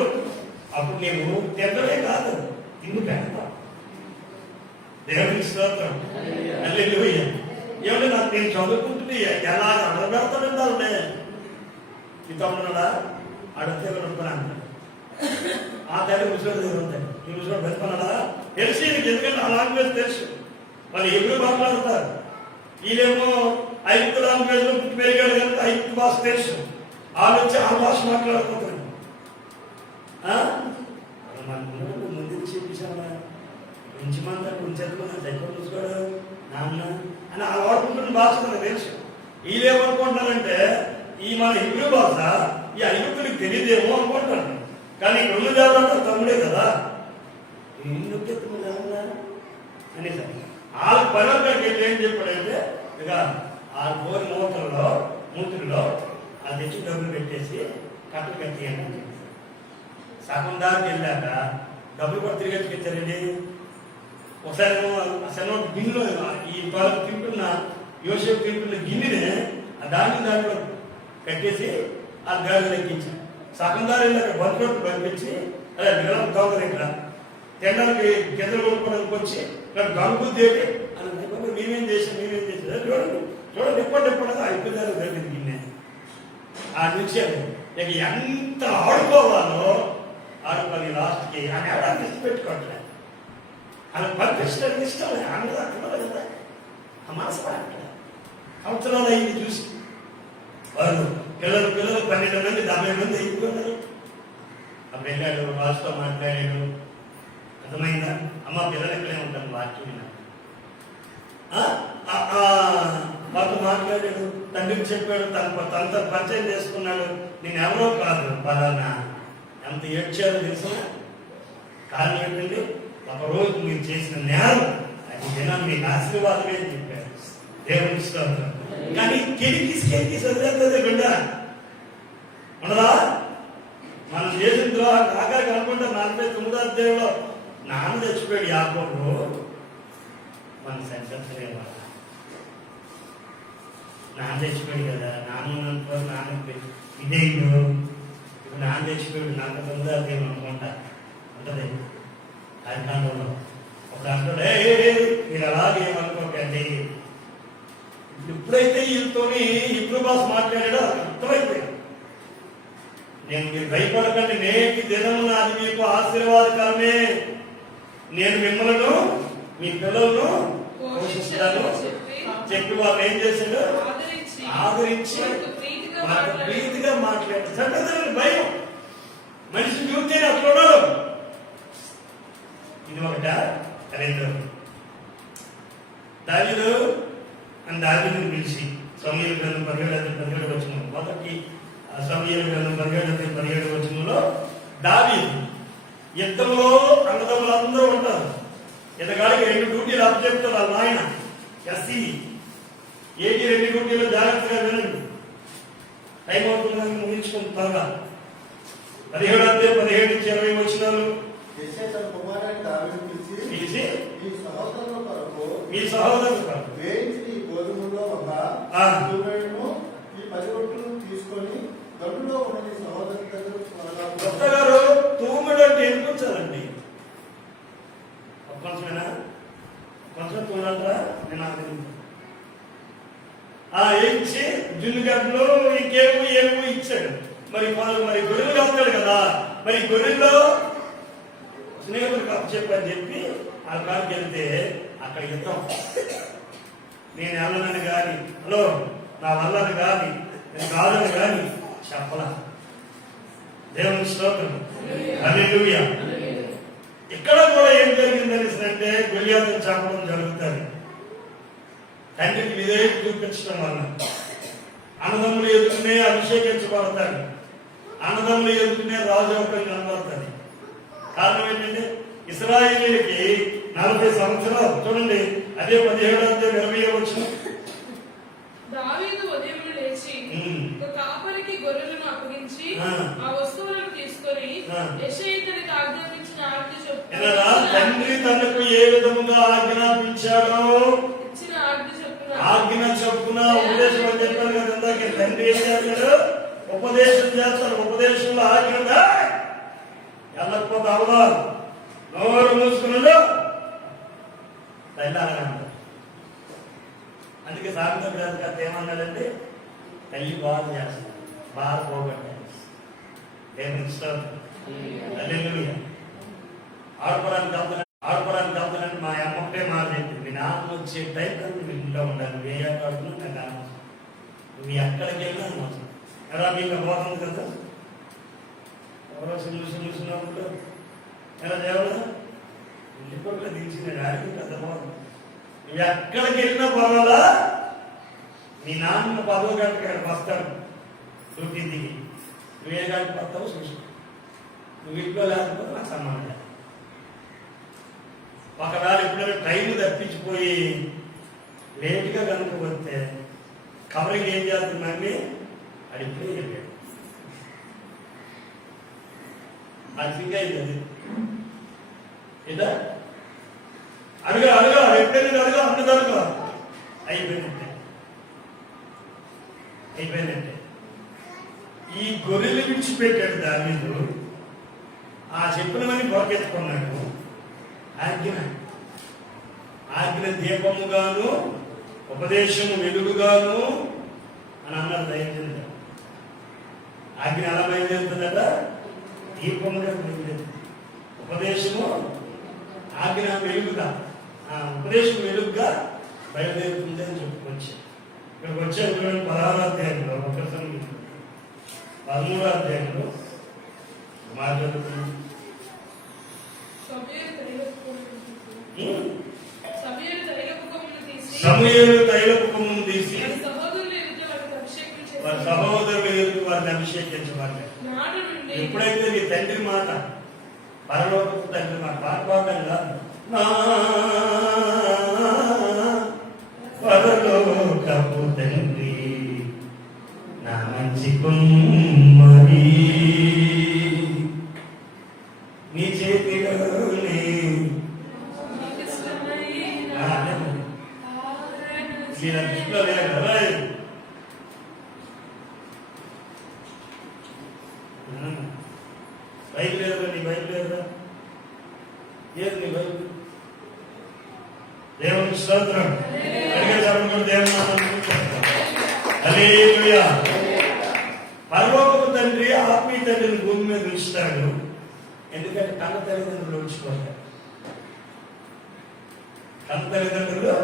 అప్పుడు నీవు తినడమే కాదు, తిండి పెడతావు. దేవునికి స్తోత్రం. హల్లెలూయా. ఏమంటే నాకు నేను చదువుకుంటుంది ఎలా అడగబెడతాడంటే ఇంత ఉన్నాడా అడిగితే అంటాడు. ఆ తల్లి ముసలి దగ్గర ఉంటాయి, ఈ ముసలి పెట్టుకున్నాడా తెలిసి, ఎందుకంటే ఆ లాంగ్వేజ్ తెలుసు. వాళ్ళు ఎప్పుడు మాట్లాడతారు. వీళ్ళేమో ఐదు లాంగ్వేజ్ లో పుట్టి పెరిగాడు కనుక ఐదు భాష తెలుసు. వాళ్ళు వచ్చి ఆ భాష మాట్లాడుకుంటారు. ముందు చూపించామా మంచి మంది ఉంచేసుకున్నా దగ్గర చూసుకోడు నాన్న అని ఆ వాడుకుంటున్న భాష నాకు తెలుసు. వీళ్ళేమనుకుంటారంటే ఈ మన హిబ్రూ భాష ఈ ఐగుప్తులకు తెలియదేమో అనుకుంటారు. కానీ ఇక్కడ ఉన్న దేవాలంటే తమ్ముడే కదా, అనేసి వాళ్ళ పనులకి వెళ్ళి ఏం చెప్పాడంటే ఇక ఆ కోరి మూతుల్లో అది తెచ్చి డబ్బులు పెట్టేసి కట్టలు కట్టియండి. సగం దారికి వెళ్ళాక డబ్బులు కూడా తిరిగి ఎత్తుకెచ్చారండి. ఒకసారి అసలు గిన్నెలో ఈ వాళ్ళకి తింటున్న యోసేపు తింటున్న గిన్నెని దాంట్లో కట్టేసి ఆ గాడిలో ఎక్కించారు. సగం దారి వెళ్ళాక బంతులోకి పంపించి అదే మిగతా దొంగలు ఇక్కడ తినడానికి గిద్దలు కొనుక్కోవడానికి వచ్చి ఇక్కడ గంగుద్ది ఏంటి అని మేమేం చేసాం చూడండి ఎప్పటిగా అయిపోతారు జరిగింది గిన్నె. ఆ నుంచి ఇక ఎంత ఆడుకోవాలో ఆడుకోవాలి. లాస్ట్కి అని ఎవడానికి ఇష్టం పెట్టుకోవట్లేదు. అలా పంపించడానికి ఇష్టం లేదు. ఆమె అక్కడ కదా ఆ మనసు పడట్లేదు. సంవత్సరాలు అయింది చూసి వాళ్ళు పిల్లలు 12 మంది 50 మంది అయిపోయినారు. ఆ వెళ్ళాడు, రాజుతో మాట్లాడాడు. అర్థమైందా? అమ్మ పిల్లలు ఎక్కడే ఉంటాను వాక్యం వాళ్ళతో మాట్లాడాడు. తండ్రికి చెప్పాడు, తనతో పరిచయం చేసుకున్నాడు. నేను ఎవరో కాదు పలానా. ఎంత ఏడ్చారో తెలుసా? కారణం ఏంటంటే ఒకరోజు మీరు చేసిన నేరం అది జనం మీకు ఆశీర్వాదమే అని చెప్పారు. దేవుని స్తోత్రం. కానీ కెలికి చదివేస్తుంది బిడ్డ ఉండదా? మనం చేసిన ద్రోహం ఆఖరికి అనుకుంటా 49వ అధ్యాయంలో నాన్న చచ్చిపోయాడు యాకోబు. మన సంచలేవా నాన్న చచ్చిపోయాడు కదా, నాన్న ఇదే ఇప్పుడు నాన్న చచ్చిపోయాడు. నాకు 9వ అధ్యాయం అనుకుంటా ఉంటుంది అది కాలంలో. ఒక అంటాడు మీరు అలాగేమనుకోకండి. ఎప్పుడైతే వీళ్ళతోని హిబ్రూ భాష మాట్లాడాడో అది అర్థమైపోయాడు. నేను మీరు భయపడకండి, నేటి దినమున అది మీకు ఆశీర్వాదకరమే. నేను మిమ్మల్ని మీ పిల్లలను పోషిస్తాను చెప్పి వాళ్ళు ఏం చేశాడు? ఆదరించి వాళ్ళకి ప్రీతిగా మాట్లాడారు. భయం మనిషి చూస్తే అట్లా ఉండదు. ఇది ఒకట. రెండు దావీదు అని దావీదుని పిలిచి సమూయేలు గ్రంథం 17 వచనం మొదటి సమూయేలు గ్రంథం 17 వచనంలో దావీదు యుద్ధంలో అన్నదమ్ములు అందరూ ఉంటారు. ఇతగాడికి 2 డ్యూటీలు అప్పచెప్తారు వాళ్ళ నాయన ఎస్సీ. ఏంటి 2 డ్యూటీలు? జాగ్రత్తగా వినండి, టైం అవుతుందని ముగించుకుని త్వరగా. 17-20 వచనాలు పిలిచి మీ సహోదరుల కొరకు వేయించి గోధుమలో ఒక ఈ 10 రొట్టెలు తీసుకొని దొడ్డులో ఉన్న సహోదరు గారు తూముడు అంటే ఎందుకొచ్చారండి? కొంచెమేనా? కొంచెం తూడంటారా? నేను ఇచ్చి జున్నుగడ్డలో ఇంకేమో ఇచ్చాడు. మరి గొర్రెలు కాస్తాడు కదా, మరి గొర్రెల్లో స్నేహితులకు అప్పచెప్పని చెప్పి ఆ కాడికి వెళ్తే అక్కడ యుద్ధం. నేను వెళ్ళనని కానీ, హలో నా వల్లని కానీ, నేను కాదని కానీ చెప్పలా. దేవుని స్తోత్రం. హల్లెలూయా. ఇక్కడ కూడా ఏం జరిగిందనేసి అంటే గొలియాతును చంపడం జరుగుతుంది. తండ్రికి విధేయత చూపించడం వల్ల అన్నదమ్ములు ఎదుగునే అభిషేకించబడతాడు. అన్నదమ్ములు ఎదుగునే రాజు ఒకటి కనబడుతుంది. కారణం ఏంటంటే ఇశ్రాయేలీయులకి 40 సంవత్సరాలు. చూడండి అదే 17-20 వచ్చిన దావీదు ఉదయమున లేచి ఒక కాపరికి గొర్రెలను అప్పగించి ఆ వస్తువులను తీసుకొని యెషయా తనకు ఆజ్ఞాపించిన ఆజ్ఞ చొప్పున తండ్రి తనకు ఏ విధముగా ఆజ్ఞాపించాడో ఇచ్చిన ఆజ్ఞ చొప్పున ఆజ్ఞ చొప్పున ఉపదేశం అని చెప్పాను కదా ఇందాక. తండ్రి ఏం చేస్తాడు? ఉపదేశం చేస్తాడు. ఉపదేశంలో ఆజ్ఞ వెళ్ళకపోతే అవదాలు నోరు మూసుకున్నాడు తల్లి అలాగే అంటారు. అందుకే సామెత గ్రంథకర్త ఏమన్నాడంటే తల్లి బాధ చేస్తాడు, బాధ పోగొట్టాడు. ఆడుకోవడానికి తప్పునంటే మా అమ్మ ఒకటే మాట చెప్పింది, మీ నాన్న వచ్చే టైం నువ్వు ఇంట్లో ఉండాలి, వేయ కాడుతున్నా నాకు అనవసరం, నువ్వు ఎక్కడికి వెళ్ళినా అనవసరం. ఎలా మీకు పోతుంది కదా, ఎవరో సిల్లు ఎలా చేయాలి ఇంటికొట్ల దించిన గాడికి పెద్ద పోతుంది. నువ్వు ఎక్కడికి వెళ్ళినా పర్వాలా, నీ నాన్న 10 గంటకి అక్కడికి వస్తాడు డ్యూటీ దిగి, నువ్వు ఏ గంటకి వస్తావో చూసుకో, నువ్వు ఇంట్లో లేకపోతే నాకు సన్మానం చేయాలి. ఒకవేళ ఎప్పుడైనా టైం తప్పించిపోయి లేట్గా కనుక వస్తే కవరింగ్ ఏం చేస్తున్నాన్ని అది ఇప్పుడే చెప్పాడు. అది ఫిక్ అయింది. అది ఇదా అడుగా ఎప్పుడైనా అడుగా అన్నది అడుగా అయిపోయినట్టే. ఈ గొర్రెలు విడిచిపెట్టాడు దావీదు, ఆ చెప్పినవని పొరకెత్తుకున్నాడు. ఆజ్ఞ దీపముగాను ఉపదేశము వెలుగుగాను అని అన్నారు దైవజనుడు. ఆజ్ఞ ఎలా బయలుదేరుతుందట? దీపముగా బయలుదేరుతుంది. ఉపదేశము ఆజ్ఞ వెలుగుగా, ఉపదేశం వెలుగుగా బయలుదేరుతుంది అని చెప్పుకొచ్చి ఇక్కడికి వచ్చే 16వ అధ్యాయంలో 13వ అధ్యాయంలో మాట్లాడుతుంది. సమూయేలు తైలపుకమును తీసి వారి సహోదరుల ఎదుట వారిని అభిషేకించబడ్డాడు. ఎప్పుడైతే నీ తండ్రి మాట, పరలోకపు తండ్రి మాట పాటపాడంగా నా పరలోకపు తండ్రి నా మంచి కుమ్మరి నీ చేతిలోనే దృష్టిలో లేదు కదా. బైక్ లేదురా, నీ బైక్ లేదురా, ఏది నీ బైక్? దేవునికి స్తోత్రం. హల్లెలూయా. పరలోకపు తండ్రి ఆత్మీయ తండ్రిని భూమి మీద ఉంచుతాడు. ఎందుకంటే కన్న తల్లిదండ్రులు ఉంచుకోవాలి. కన్న తల్లిదండ్రులు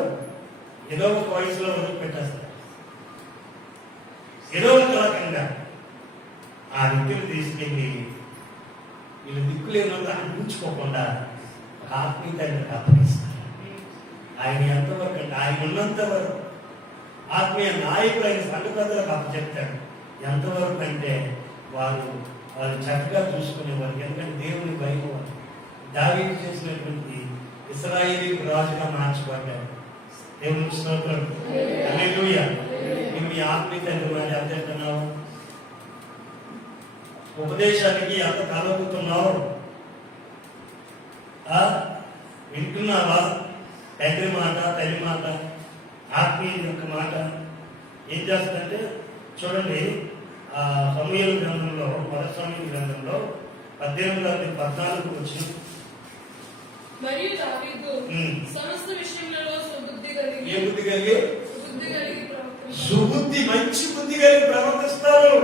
ఏదో ఒక వయసులో వదిలిపెట్టేస్తారు. ఏదో ఒక రకంగా ఆ వ్యక్తిని తీసుకెళ్ళి వీళ్ళు దిక్కులేని వాళ్ళు అనిపించుకోకుండా ఒక ఆత్మీయ తండ్రికి అప్పగిస్తారు. ఆయన ఎంతవరకు అంటే ఆయన ఉన్నంత వరకు ఆత్మీయ నాయకుడు ఆయన సంఘ పెద్దలకు అప్పచెప్తాడు. ఎంతవరకు అంటే వాళ్ళు చక్కగా చూసుకునేవారు. ఎందుకంటే దేవుని భయం దావీదు చేసినటువంటి ఇశ్రాయేలీయులకు రాజుగా మార్చబడ్డాడు. దేవునికి స్తోత్రం. హల్లెలూయా. నువ్వు మీ ఆత్మీయ తండ్రి వారిని ఎంత చెప్తున్నావు? ఉపదేశానికి ఎంత కలుగుతున్నావు? వింటున్నావా? తండ్రి మాట, తల్లి మాట, ఆత్మీయ యొక్క మాట ఏం చేస్తుందంటే చూడండి, సమూయేలు గ్రంథంలో, మొదటి సమూయేలు గ్రంథంలో 18-14 వచ్చిన మరియు దావీదు సమస్త విషయములలో సుబుద్ధి కలిగి, ఏ బుద్ధి కలిగి? సుబుద్ధి, మంచి బుద్ధి కలిగి ప్రవర్తిస్తారు.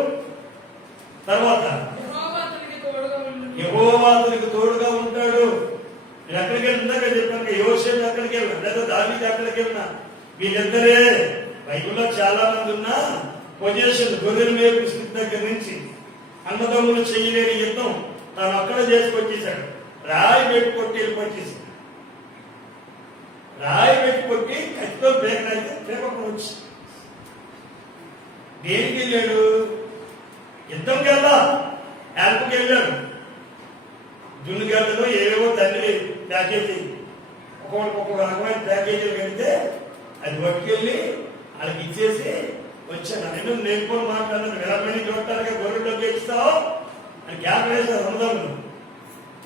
తర్వాత యెహోవా అతనికి తోడుగా ఉంటాడు. నేను ఎక్కడికి వెళ్ళిందాక చెప్పాక యోసేపు ఎక్కడికి వెళ్ళినా లేదా దావీదు ఎక్కడికి వెళ్ళినా వీళ్ళిద్దరే బైబిల్లో చాలా మంది ఉన్నా పొజిషన్ గొర్రెలు మేపు స్థితి దగ్గర నుంచి అన్నదమ్ములు చేయలేని యుద్ధం తాను అక్కడ చేసుకొచ్చేసాడు. రాయి పెట్టి కొట్టి వెళ్ళిపోచ్చేసాడు. రాయి పెట్టి కొట్టి కత్తితో బేకనైతే పేపర్ వచ్చి దేనికి వెళ్ళాడు? యుద్ధంకి వెళ్దా యాల్పుకి వెళ్ళాడు. జున్నుగడ్డలో ఏవో తండ్రి ప్యాకేజీ ఒక్కొక్క రకమైన ప్యాకేజీలు కడితే అది పట్టుకెళ్ళి వాళ్ళకి ఇచ్చేసి వచ్చాను. నేను నేర్చుకొని మాట్లాడినాను. విలమని చూడటానికి గొర్రెలు ఇస్తావు అని క్యాప్ వేశారు అందరూ.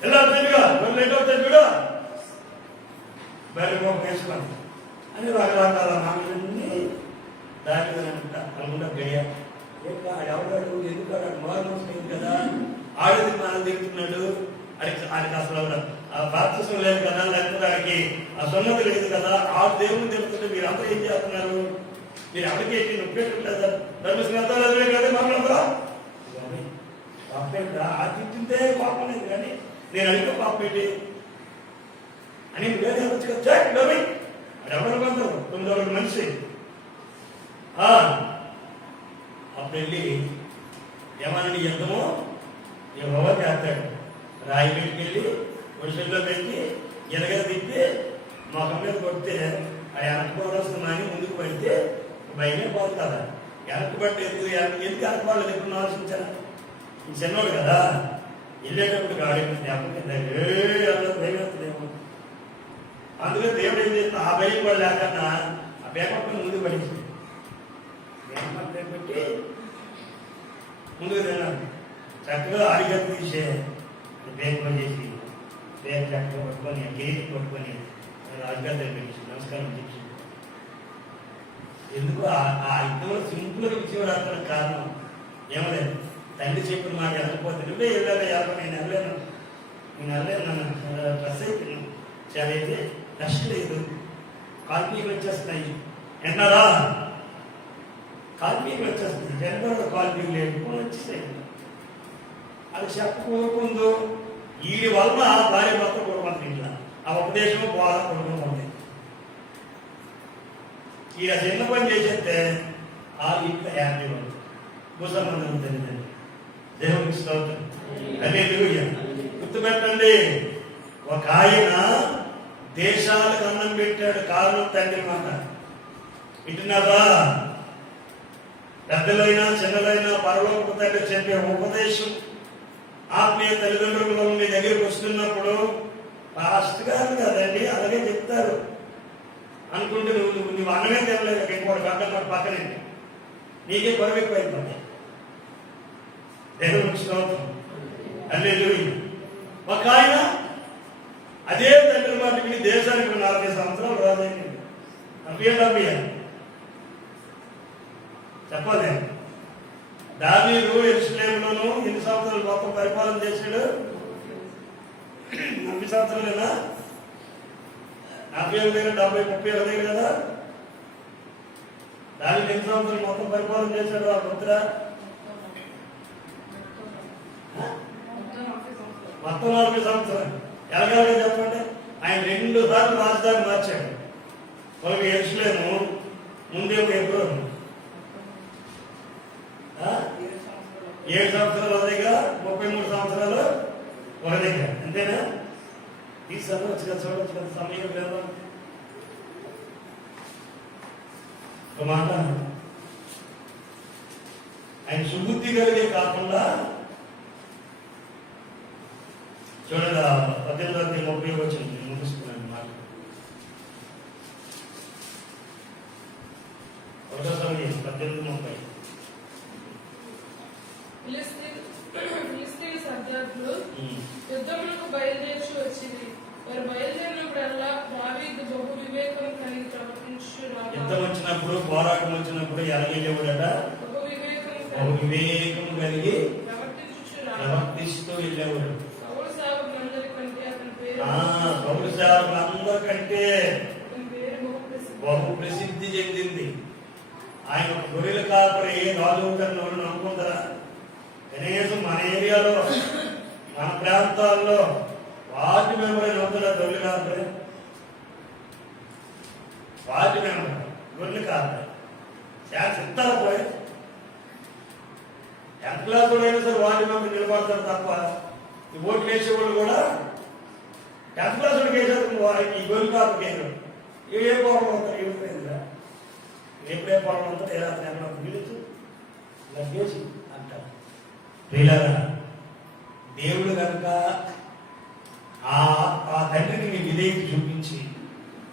ఎలా తెలుగా గొర్రెలు ఏంటో తెలుగుడా బయట వేసుకున్నాను. అని రకరకాల మాటలన్నీ దాని అనుకుంటా గడియ ఎవడాడు ఎందుకు ఆడాడు మారు కదా ఆడది మనం తిరుగుతున్నాడు ఆయనకి అసలు ఆ బాప్తిసం లేదు కదా, లేకపోతే ఆయనకి ఆ సొన్నత లేదు కదా, ఆ దేవుని తెలుస్తుంటే మీరు అందరూ ఏం చేస్తున్నారు? మీరు ఎవరికి నొప్పెట్టలేదు ధర్మస్గ్రంథాలు కదా మాట్లాడదా పాపేంట ఆ తిట్టిందే పాపం లేదు కానీ నేను అడిగితే పాపం ఏంటి అని వేరే అనొచ్చు కదా. అది ఎవరు కొందరు 9 మనిషి అప్పుడు వెళ్ళి యమనుడి యుద్ధము యెహోవా చేస్తాడు. రాయి పెట్టుకెళ్ళి ఒడిసెల్లో పెట్టి ఎనగర తిప్పి మొఖం మీద కొడితే ఆ వెనకపోవడం అని ముందుకు పడితే భయమే పోదు కదా. వెనకబట్టి ఎందుకు వెనకబడలేదు ఎప్పుడు ఆలోచించాను. ఈ చిన్నోడు కదా వెళ్ళేటప్పుడు గాడి భయమేమో. అందుకే దేవుడు ఏం చేస్తే ఆ భయం కూడా లేకుండా ఆ పేపర్ ముందుకు పడింది. పెట్టి ముందుకు తిన్నాడు. చక్కగా ఆడిగా తీసే పేపర్ చేసి పేపర్ చక్కగా పట్టుకొని గేట్ పట్టుకొని రాజుగారి దగ్గర నమస్కారం చేసి ఎందుకు ఆ యుద్ధంలో సింపుల్గా విజయవాడ కారణం ఏమలేదు. తండ్రి చెప్పిన మాట వెళ్ళకపోతే నువ్వే వెళ్ళాలి ఎవరు నేను వెళ్ళలేను నన్ను డ్రెస్ అయిపోయినాను చాలా అయితే రెస్ట్ లేదు కాల్పీలు వచ్చేస్తున్నాయి ఎన్నారా కాల్పీలు వచ్చేస్తున్నాయి జనగడ కాల్పీలు లేదు వచ్చేసాయి. అది చెప్పకూడదు వీడి వల్ల భార్య మొత్తం కుటుంబం ఇంట్లో ఆ ఉపదేశం బోధ కుటుంబం ఉంది. ఈయన చిన్న పని చేసేస్తే ఆ ఇంట్లో హ్యాపీ ఉంది భూసంబంధం ఉంటుందండి. దేవునికి స్తోత్రం. హల్లెలూయా. గుర్తుపెట్టండి, ఒక ఆయన దేశాలకు అన్నం పెట్టాడు కారణం తండ్రి మాట వింటున్నారా? పెద్దలైనా చిన్నలైనా పరలోక తండ్రి చెప్పే ఉపదేశం ఆత్మీయ తల్లిదండ్రులు మీ దగ్గరికి వస్తున్నప్పుడు ఫాస్ట్ గారు కదండి అలాగే చెప్తారు అనుకుంటే నువ్వు అన్నమే తెరలేదు. ఇంకోటి పక్కనే నీకే గొడవ ఎక్కువైపోయింది. దేవునికి స్తోత్రం. హల్లెలూయా. ఒక ఆయన అదే తండ్రి మాటకి దేశానికి 40 సంవత్సరాలు రాజైంది. చెప్పాలి. దావీదు యెరూషలేములోను ఎన్ని సంవత్సరాలు మొత్తం పరిపాలన చేశాడు? 40 సంవత్సరాలేనా? 40 దగ్గర 70-30 దగ్గర కదా. దావీదు ఎన్ని సంవత్సరాలు మొత్తం పరిపాలన చేశాడు? ఆ పుత్ర మొత్తం 40 సంవత్సరాలు. ఎలాగ చెప్పండి. ఆయన 2 సార్లు రాజధాని మార్చాడు. మనకి యెరూషలేము ముందేమో ఎబ్రోను 7 సంవత్సరాలు ఒక దగ్గర 33 సంవత్సరాలు ఒక దగ్గర అంతేనా? ఈ చదవచ్చు కదా చూడవచ్చు కదా సమయం లేదా? ఒక మాట ఆయన సుబుద్ధి కలిగే కాకుండా చూడండి 18-30 వచ్చింది ముగిస్తున్నాను మాట. ఒకటో సమయం 18-30. ఫిలిష్తీయుల సర్దారులు యుద్ధములకు బయలుదేరి వచ్చింది. వారు బయలుదేరినప్పుడల్లా దావీదు బహు వివేకం కలిగి ప్రవర్తించుచున్నాడు. యుద్ధం వచ్చినప్పుడు పోరాటం వచ్చినప్పుడు ఎలాగేవాడట? బహు వివేకం కలిగి ప్రవర్తిస్తూ వెళ్ళేవాడు. పౌరు సేవకులందరికంటే బహు ప్రసిద్ధి చెందింది. ఆయన గొర్రెల కాపరి రాజు గారిని నమ్ముకుంటారా? కనీసం మన ఏరియాలో మన ప్రాంతాల్లో వార్డు మెంబర్ నమ్ముతారా? గొర్రెల కాపరి వార్డు మెంబర్ గొర్రెల కాపరి శాఖ ఇస్తారా? పోయి 10th క్లాస్ అయినా సరే వార్డు మెంబర్ నిలబడతారు తప్ప ఈ ఓట్లు వేసేవాళ్ళు కూడా 10th క్లాస్ వేసేది ఈ గొర్రెల కాపరికి వేయరు. ఏ పోవడం అవుతారు? ఏమైందిరా ఎప్పుడే పోవడం అవుతారు? ఎలా పిలుచు లగ్గేసి అంటారు. ప్రియులారా, దేవుడు కనుక ఆ తండ్రికి నీ విధేయత చూపించి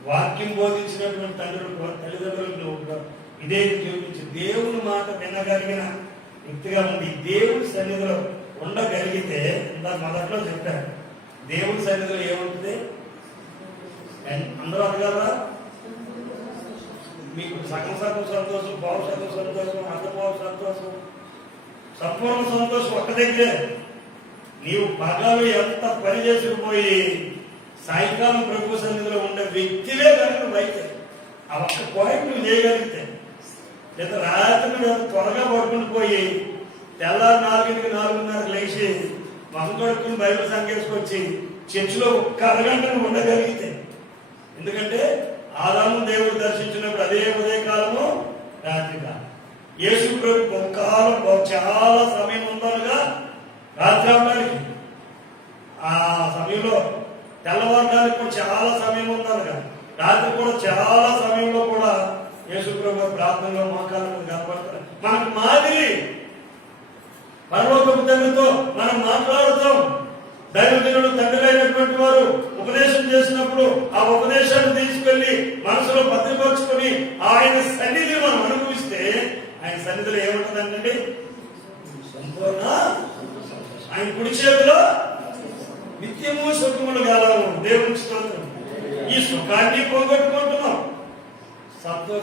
వాక్యం బోధించినటువంటి తల్లిదండ్రులకు విధేయత చూపించి దేవుని మాట వినగలిగిన వ్యక్తిగా ఉండి దేవుడి సన్నిధిలో ఉండగలిగితే ఇందాక మొదట్లో చెప్పారు దేవుడి సన్నిధిలో ఏముంటుంది? అందరూ అనగలరా? మీకు సగం సగం సంతోషం, పావు సగం సంతోషం, అర్ధ పావు సంతోషం, సంపూర్ణ సంతోషం ఒక్క దగ్గరే. నీవు పగలు ఎంత పని చేసుకుపోయి సాయంకాలం ప్రభు సన్నిధిలో ఉండే వ్యక్తివే కనుక బయట ఆ ఒక్క పాయింట్ నువ్వు చేయగలిగితే, లేదా రాత్రి నువ్వు త్వరగా పడుకుని పోయి తెల్లారి 4కి 4:30 లేచి మొహం కడుక్కుని బైబిల్ సంకేసుకొచ్చి చర్చిలో ఒక్క అరగంట నువ్వు ఉండగలిగితే, ఎందుకంటే ఆదాము దేవుడు దర్శించినప్పుడు అదే ఉదయకాలము రాత్రిగా, యేసు ప్రభు కాలం చాలా సమయం ఉందనగా రాత్రి అవడానికి, ఆ సమయంలో తెల్లవారడానికి కూడా చాలా సమయం ఉందనగా, రాత్రి కూడా చాలా సమయంలో కూడా యేసు ప్రభు ప్రార్థనలో మోకాళ్ళ మీద కనపడతారు. మనకు మాదిరి పరలోకపు తండ్రితో మనం మాట్లాడుతాం. దైవజనుడు తండ్రులైనటువంటి వారు ఉపదేశం చేసినప్పుడు ఆ ఉపదేశాన్ని తీసుకెళ్లి మనసులో భద్రపరుచుకొని ఆయన సన్నిధిని మనం అనుభవిస్తే ఆయన సన్నిధిలో ఏముంటుందంటే సంపూర్ణ, ఆయన కుడి చేతిలో నిత్యము సుఖములు గలవు. దేవుని స్తోత్రం. ఈ సుఖాన్ని పోగొట్టుకుంటున్నాం,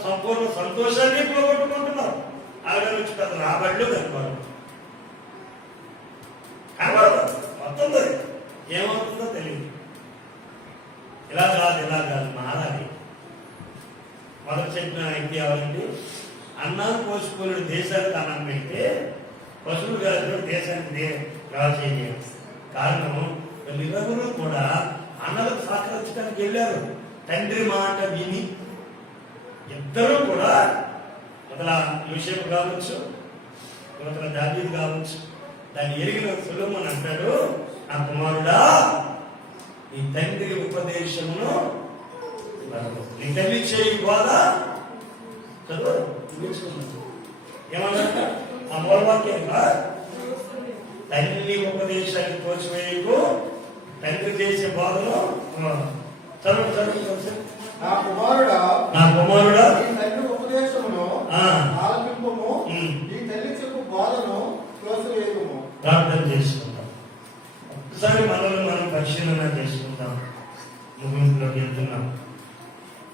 సంపూర్ణ సంతోషాన్ని పోగొట్టుకుంటున్నాం. అలాగే వచ్చి పెద్ద రాబడిలో కనపడదు, కనబడదు, వస్తుంది, ఏమవుతుందో తెలియదు. ఇలా కాదు మారాలి. మొదటి చెప్పిన వ్యక్తి ఎవరండి? అన్నాన్ని పోసుకోలేడు దేశానికి అన్నం పెడితే పశువులు కాదు దేశానికి రాజు చేయాలి. కారణం వీళ్ళిరువురు కూడా అన్నలకు సహకరించడానికి వెళ్ళారు. తండ్రి మాట విని ఇద్దరు కూడా, మొదల యోసేపు కావచ్చు, మొదల దావీదు కావచ్చు, దాన్ని ఎరిగిన సొలొమోను అంటాడు, నా కుమారుడా నీ తండ్రి ఉపదేశమును, నీ తల్లి చేయి బోధ చదువు. ఏమన్నా ఆ మూలవాక్యం తల్లి ఉపదేశాన్ని తోచివేయకు, తండ్రి చేసే బోధను చదువు. నా కుమారుడా నీ తల్లి ఉపదేశమును ఆలకింపుము, నీ తల్లి చెప్పు బోధను త్రోసివేయకుము. ప్రార్థన చేసుకుంటాం. ఒకసారి మనల్ని మనం పరిశీలన చేసుకుంటాం. ముగింపులోకి వెళ్తున్నాం.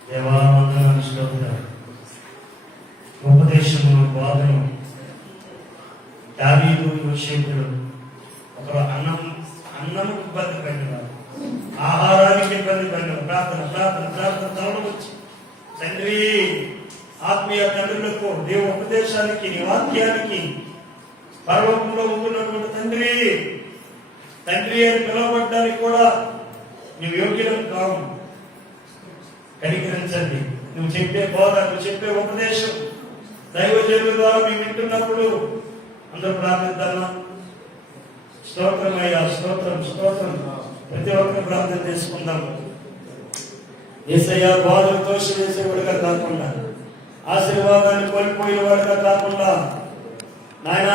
దేవావందనాలు, స్తోత్రాలు. ఉపదేశమును బోధను దావీదు యోసేపులు ఒకరు అన్నముకు ఇబ్బంది పడినారు, ఆహారానికి ఇబ్బంది పడినారు. ప్రార్థన తలవచ్చు. తండ్రి, ఆత్మీయ తండ్రులకు, దేవ ఉపదేశానికి, నీ వాక్యానికి పరలోకంలో ఉంటున్నటువంటి తండ్రి అని పిలువబడ్డానికి కూడా నువ్వు యోగ్యులం కావు. కనికరించండి. నువ్వు చెప్పే బోధ, నువ్వు చెప్పే ఉపదేశం దైవజనుల ద్వారా మేము వింటున్నప్పుడు అందరూ ప్రార్థిద్దామా? స్తోత్రమయ్యా, స్తోత్రం. ప్రతి ఒక్కరు ప్రార్థన చేసుకుందాం. యేసయ్య బాధలు తోసి వేసేవాడుగా కాకుండా, ఆశీర్వాదాన్ని కోల్పోయేవాడుగా కాకుండా, నాయన